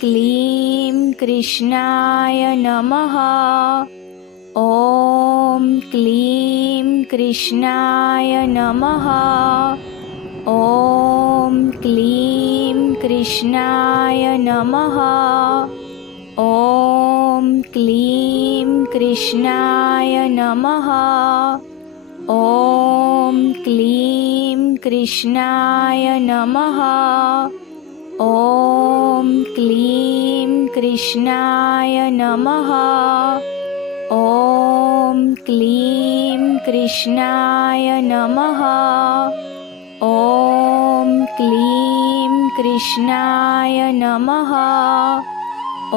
क्लीं कृष्णाय नमः ॐ क्लीं कृष्णाय नमः ॐ क्लीं कृष्णाय नमः ॐ क्लीं कृष्णाय नमः ॐ क्लीं कृष्णाय नमः ॐ क्लीं कृष्णाय नमः ॐ क्लीं कृष्णाय नमः ॐ क्लीं कृष्णाय नमः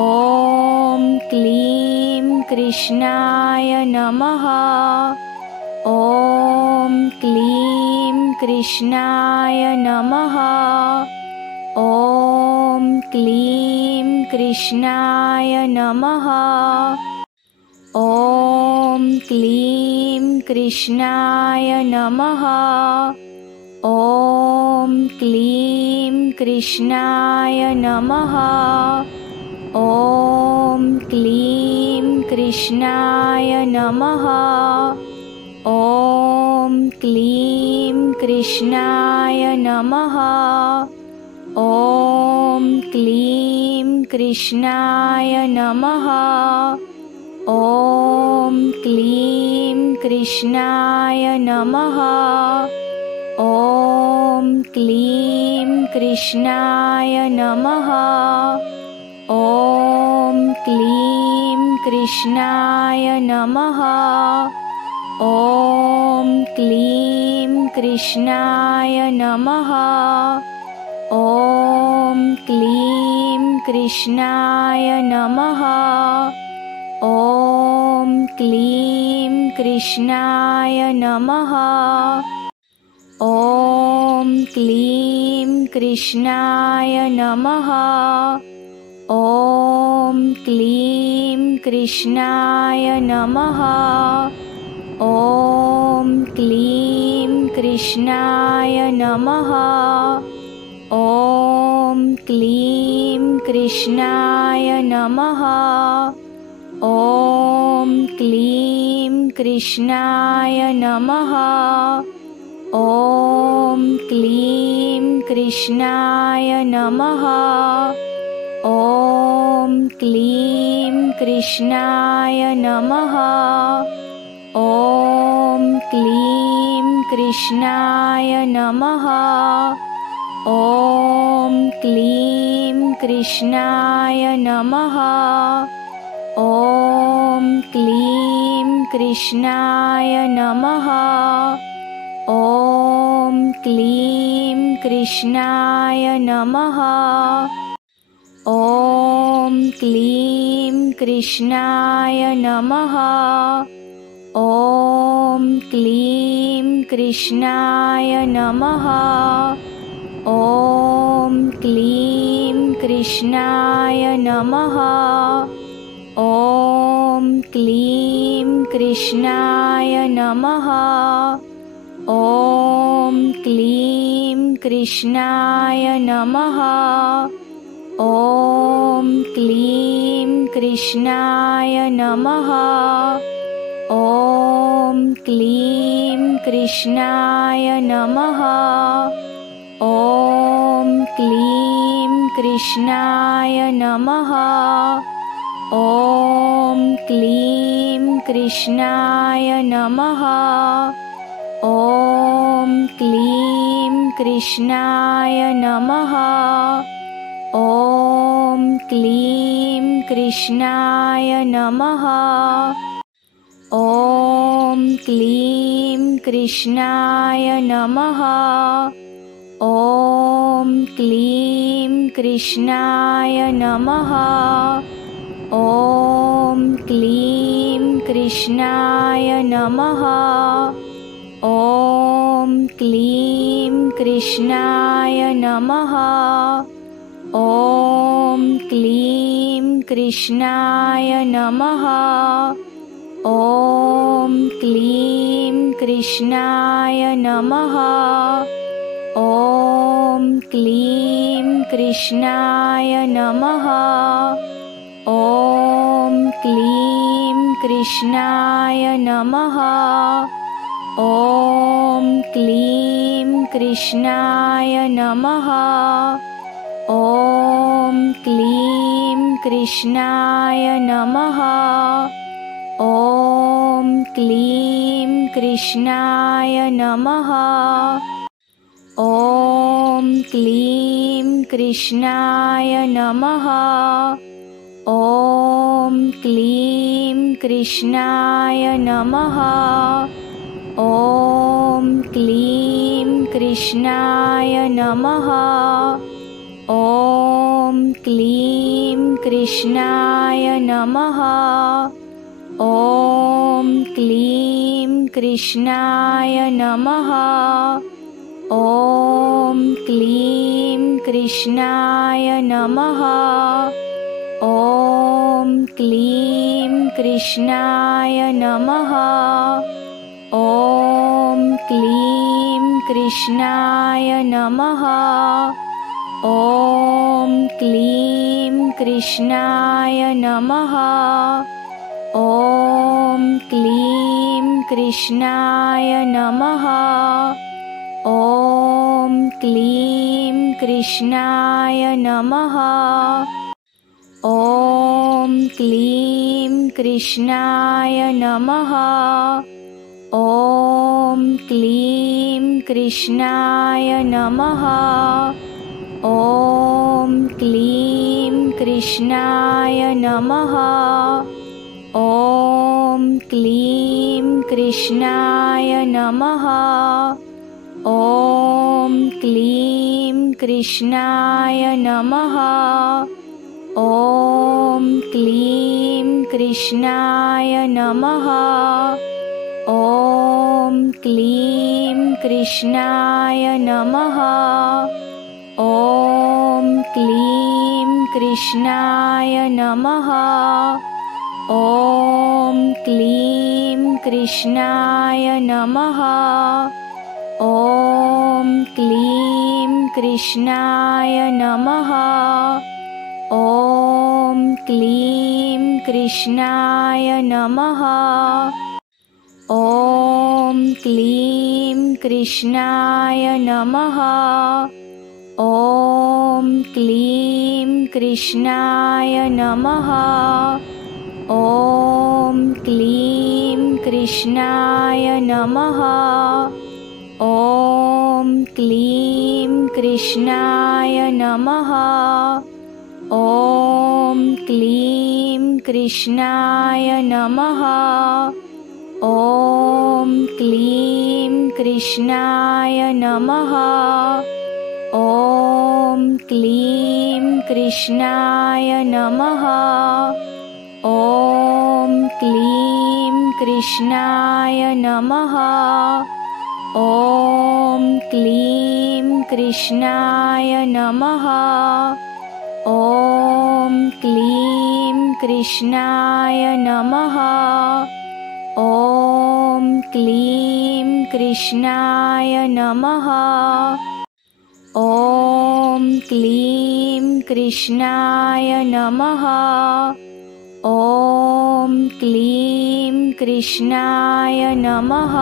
ॐ क्लीं कृष्णाय नमः ॐ क्लीं कृष्णाय नमः ॐ क्लीं कृष्णाय नमः ॐ क्लीं कृष्णाय नमः ॐ क्लीं कृष्णाय नमः ॐ क्लीं कृष्णाय नमः ॐ क्लीं कृष्णाय नमः ॐ क्लीं कृष्णाय नमः ॐ क्लीं कृष्णाय नमः ॐ क्लीं कृष्णाय नमः ॐ क्लीं कृष्णाय नमः ॐ क्लीं कृष्णाय नमः ॐ क्लीं कृष्णाय नमः ॐ क्लीं कृष्णाय नमः ॐ क्लीं कृष्णाय नमः ॐ क्लीं कृष्णाय नमः ॐ क्लीं कृष्णाय नमः ॐ क्लीं कृष्णाय नमः ॐ क्लीं कृष्णाय नमः ॐ क्लीं कृष्णाय नमः ॐ क्लीं कृष्णाय नमः ॐ क्लीं कृष्णाय नमः ॐ क्लीं कृष्णाय नमः ॐ क्लीं कृष्णाय नमः ॐ क्लीं कृष्णाय नमः ॐ क्लीं कृष्णाय नमः ॐ क्लीं कृष्णाय नमः ॐ क्लीं कृष्णाय नमः ॐ क्लीं कृष्णाय नमः ॐ क्लीं कृष्णाय नमः ॐ क्लीं कृष्णाय नमः ॐ क्लीं कृष्णाय नमः ॐ क्लीं कृष्णाय नमः ॐ क्लीं कृष्णाय नमः ॐ क्लीं कृष्णाय नमः ॐ क्लीं कृष्णाय नमः ॐ क्लीं कृष्णाय नमः ॐ क्लीं कृष्णाय नमः ॐ क्लीं कृष्णाय नमः ॐ क्लीं कृष्णाय नमः ॐ क्लीं कृष्णाय नमः ॐ क्लीं कृष्णाय नमः ॐ क्लीं कृष्णाय नमः ॐ क्लीं कृष्णाय नमः ॐ क्लीं कृष्णाय नमः ॐ क्लीं कृष्णाय नमः ॐ क्लीं कृष्णाय नमः ॐ क्लीं कृष्णाय नमः ॐ क्लीं कृष्णाय नमः ॐ क्लीं कृष्णाय नमः ॐ क्लीं कृष्णाय नमः ॐ क्लीं कृष्णाय नमः ॐ क्लीं कृष्णाय नमः ॐ क्लीं कृष्णाय नमः ॐ क्लीं कृष्णाय नमः ॐ क्लीं कृष्णाय नमः ॐ क्लीं कृष्णाय नमः ॐ क्लीं कृष्णाय नमः ॐ क्लीं कृष्णाय नमः ॐ क्लीं कृष्णाय नमः ॐ क्लीं कृष्णाय नमः ॐ क्लीं कृष्णाय नमः ॐ क्लीं कृष्णाय नमः ॐ क्लीं कृष्णाय नमः ॐ क्लीं कृष्णाय नमः ॐ क्लीं कृष्णाय नमः ॐ क्लीं कृष्णाय नमः ॐ क्लीं कृष्णाय नमः ॐ क्लीं कृष्णाय नमः ॐ क्लीं कृष्णाय नमः ॐ क्लीं कृष्णाय नमः ॐ क्लीं कृष्णाय नमः ॐ क्लीं कृष्णाय नमः ॐ क्लीं कृष्णाय नमः ॐ क्लीं कृष्णाय नमः ॐ क्लीं कृष्णाय नमः ॐ क्लीं कृष्णाय नमः ॐ क्लीं कृष्णाय नमः ॐ क्लीं कृष्णाय नमः ॐ क्लीं कृष्णाय नमः ॐ क्लीं कृष्णाय नमः ॐ क्लीं कृष्णाय नमः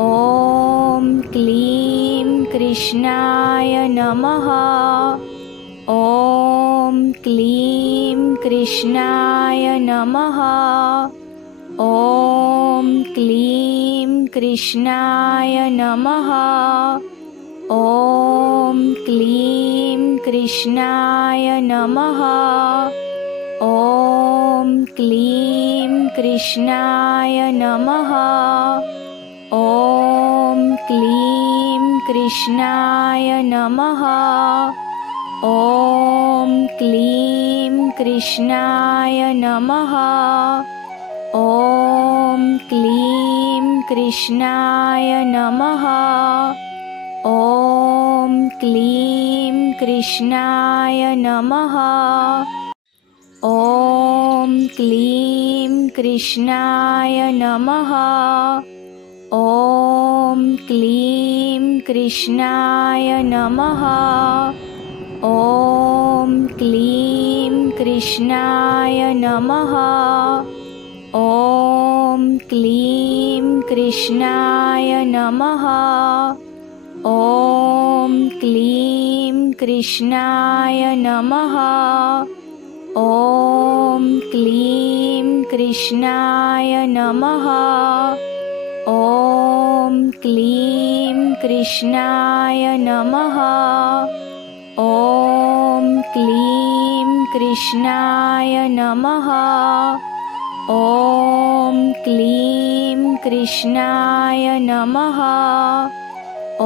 ॐ क्लीं कृष्णाय नमः ॐ क्लीं कृष्णाय नमः ॐ क्लीं कृष्णाय नमः ॐ क्लीं कृष्णाय नमः ॐ क्लीं कृष्णाय नमः ॐ क्लीं कृष्णाय नमः ॐ क्लीं कृष्णाय नमः ॐ क्लीं कृष्णाय नमः ॐ क्लीं कृष्णाय नमः ॐ क्लीं कृष्णाय नमः ॐ क्लीं कृष्णाय नमः ॐ क्लीं कृष्णाय नमः ॐ क्लीं कृष्णाय नमः ॐ क्लीं कृष्णाय नमः ॐ क्लीं कृष्णाय नमः ॐ क्लीं कृष्णाय नमः ॐ क्लीं कृष्णाय नमः ॐ क्लीं कृष्णाय नमः